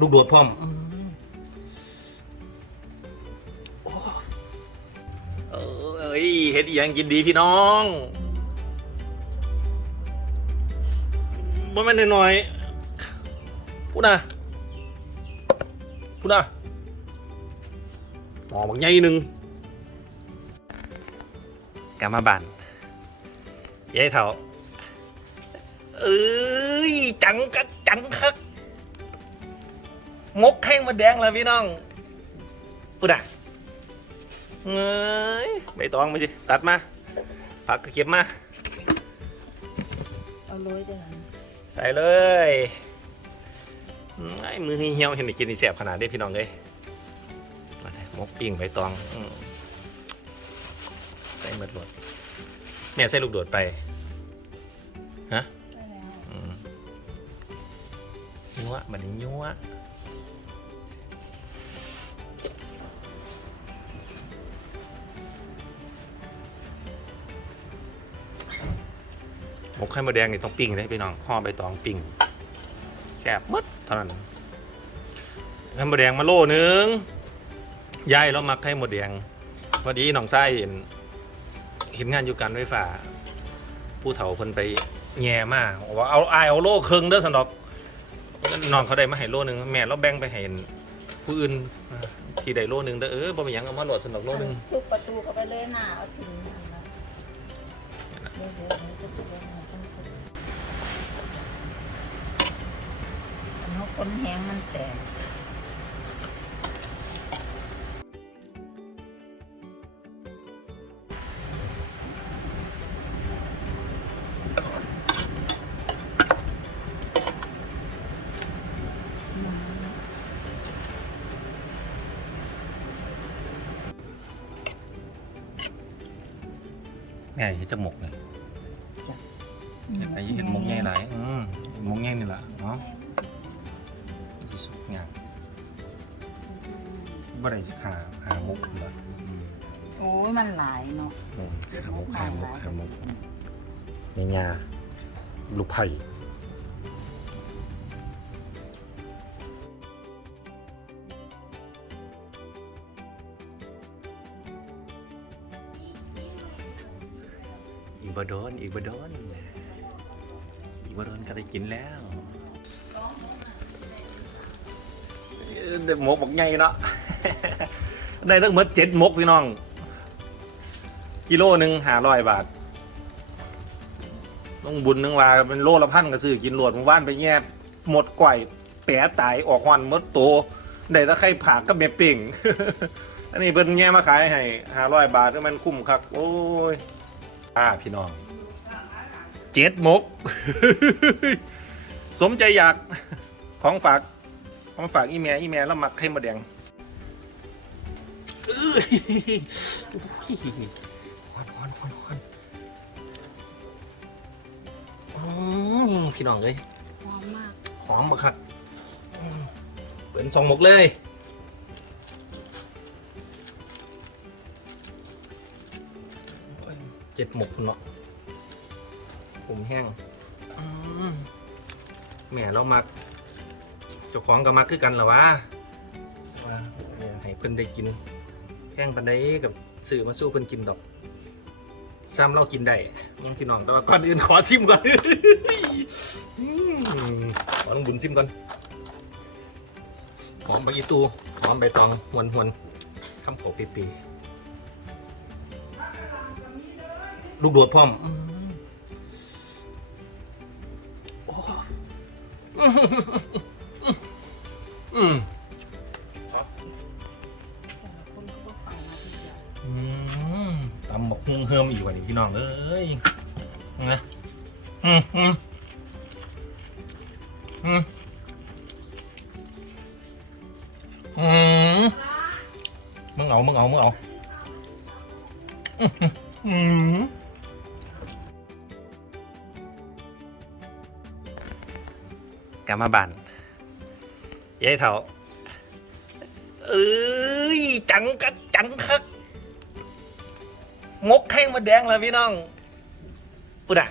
ลูกโดดพร้อมอืมโอ้เอ้ยเฮ็ดอหยังกินดีพี่น้องบ่แม่นน้อยๆพูดนะพูดนะหมอบักใหญ่หนึ่งกลับมาบ้านยายเถาเอ้ยจังกักจังคัก มกแข้งมาแดงแล้วพี่น้องพูดอะเอ้ยใบตองมาสิตัดมา ผักก็เก็บมา เอาโรยด้วยนะใส่เลยไอ้มือเหี่ยวๆเห็นได้กินนี่แสบขนาดนี้พี่น้องเลยมาเลยมกปิ้งใบตองอืมใส่หมดหมดแม่ใส่ลูกโดดไป ฮะได้แล้วอืมยัวบัดนี้ยัว หมกไข่มดแดงนี่ต้องปิ้งเลยพี่น้องห่อใบตองปิ้งแซ่บมดเท่านั้นไข่มดแดงมาโลนึงยายเรามักไข่มดแดงพอดีน้องไส้เห็นเห็นงานอยู่การไฟฟ้าผู้เฒ่าเพิ่นไปแง่มาบอกว่าเอาไอเอาโล่ครึ่งเด้อสันดอกน้องเขาได้มาให้โล่หนึงแม่เราแบ่งไปให้ผู้อื่นที่ได้โล่หนึงเด้อเออบ่มีหยังเอามาโหลดสันดอกโล่หนึงทุบประตูเข้าไปเลยหน้าเอาถึง สนุกคนแห้งมันแตกแม่เฮ็ดจมูกนี่ เฮ็ดไอ้เฮ็ดหมกใหญ่หลายอืมหมกใหญ่นี่ล่ะเนาะที่สุดงามบ่ได้สิหาหาหมกเหรออืมโอ้ยมันหลายเนาะอืมหาหมกหาหมกหาหมกนี่ยาลูกไผ่อีกบ่โดนอีกบ่โดนอีก บ่โดนก็ได้กินแล้วหมกบักใหญ่เนาะได้ทั้งหมดเจ็ดหมกพี่น้อง กิโลหนึ่งห้าร้อยบาทต้องบุญนึงว่าเป็นโลละพันก็ซื้อกินโหลดหมู่บ้านไปแย่หมดก่อยแปะตายออกหอนมดโตได้แตะไคร่ผากกับเมีปิ่งอันนี้เพิ่นแง่มาขายให้ห้าร้อยบาทก็มันคุ้มคักโอ้ยอ่าพี่น้อง เจ็ดมก สมใจอยากของฝากของฝากอีเมียอีเมียแล้วหมักไข่มดแดงอื้อควันควันควันควันอืมพี่น้องเลยหอมมากหอมบักคักเปิดสองหมกเลยเจ็ดหมกคุณเนาะ ผมแห้งอืมแหม่เรามักเจ้าของก็มักคือกันเหรอวะว่าให้เพิ่นได้กินแห้งปันไดกับสื่อมาสู้เพิ่นกินดอกซ้ำเรากินได้มึงพี่น้องแต่ว่าก่อนอื่นขอซิมก่อนอืมขอลองบุญซิมก่อนหอมใบอีตูหอมใบตองหวนหวนๆคำโขปีปีลูกโดดพร้อม อืมสำหรับคนทั่วไปนะพี่ใหญ่อืมตำบอกฮุงเฮิมอีกว่าดิพี่น้องเอ้ยนะอืมอืมอืมอืมมึงเอามึงเอามึงเอาอื้อหืออืม กลับมาบ้านยายเถาเอ้ยจังกักจังคักมกแข้งมาแดงแล้วพี่น้องปุ๊ดอะ